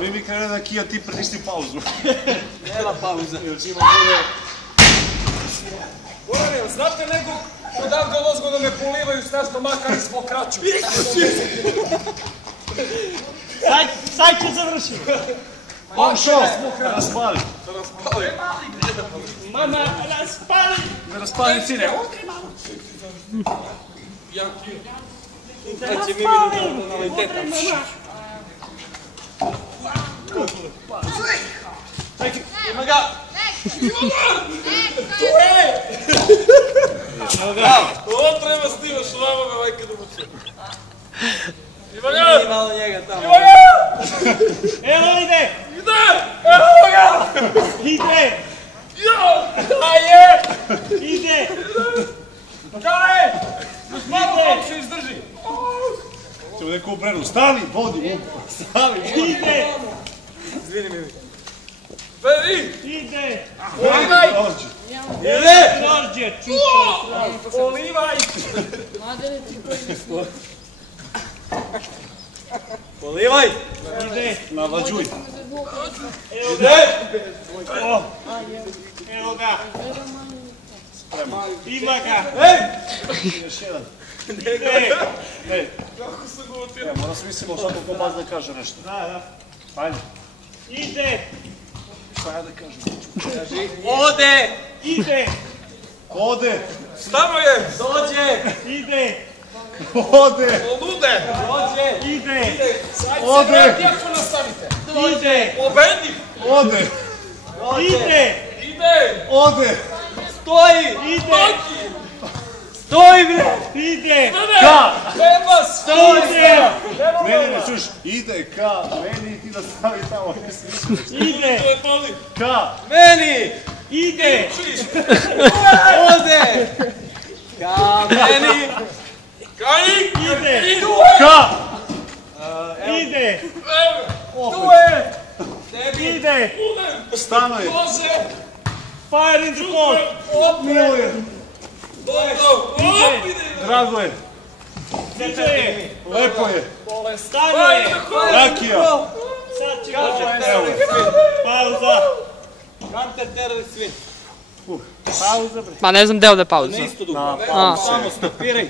mi krene da Kija ti pritisni pauzu. Nema pauza. Govorim, znate nekog odavde lozgo da me polivaju s nešto makar i svog kraću? Sad će završiti. Komšo, raspali. Mama, raspali. Ne raspali, sine. Sad će mi vidjeti tonaliteta. Ima ga! Ovo treba snimaš ovamo me majke da muče. Ima ga! Ima malo njega tamo. Ima ga! Evo ide. Ide! Evo ga! Ide. Jo! Daje! Ide. Daje! Još malo kako se izdrži. Ćemo neku obrenu. Stani, vodi. Stani, vodi. Ide. Izvini mi. Veri! Ide. Olivaj! Ide! Đorđe, čutaj. Olivaj! Polivaj! Ide. Navađuj. Evo ga. Evo ga. Ima ga. Ej! Još jedan. Ide. Ej, Kako se ga utira? moram se mislimo svako ko vas da kaže nešto. Da. Ajde. Ide. Šta ja da kažem? Ode! Ide. Ode. Stano je! Dođe! Ide. Ode. Olude! Dođe! Ide. Sad se Ode. vrati ako nastavite. Ide. Pobedi! Ode. Ide. Ide! Ode. Stoji! Ide. Stoji bre! Ide. Ka. Treba stoji! Ne, čuš. Ide ka meni i ti da stavi tamo. Ide. To je poli! Ka. Meni! Ide. Ode! Ka meni! Kaj! Ide. Ka. Ide. Tu je! Tebi! Ide. Stano je. Može! Fire in the court. Miluje. Dobro! Op, ide! Drago je. Ide. Lepo je. Stano je. Rakija. Sad će Counter dođe. terrorist win! Pauza. Counter terrorist win! Pauza bre. Ma ne znam gde ovde pauza. Na isto dugo. A. Samo stopiraj.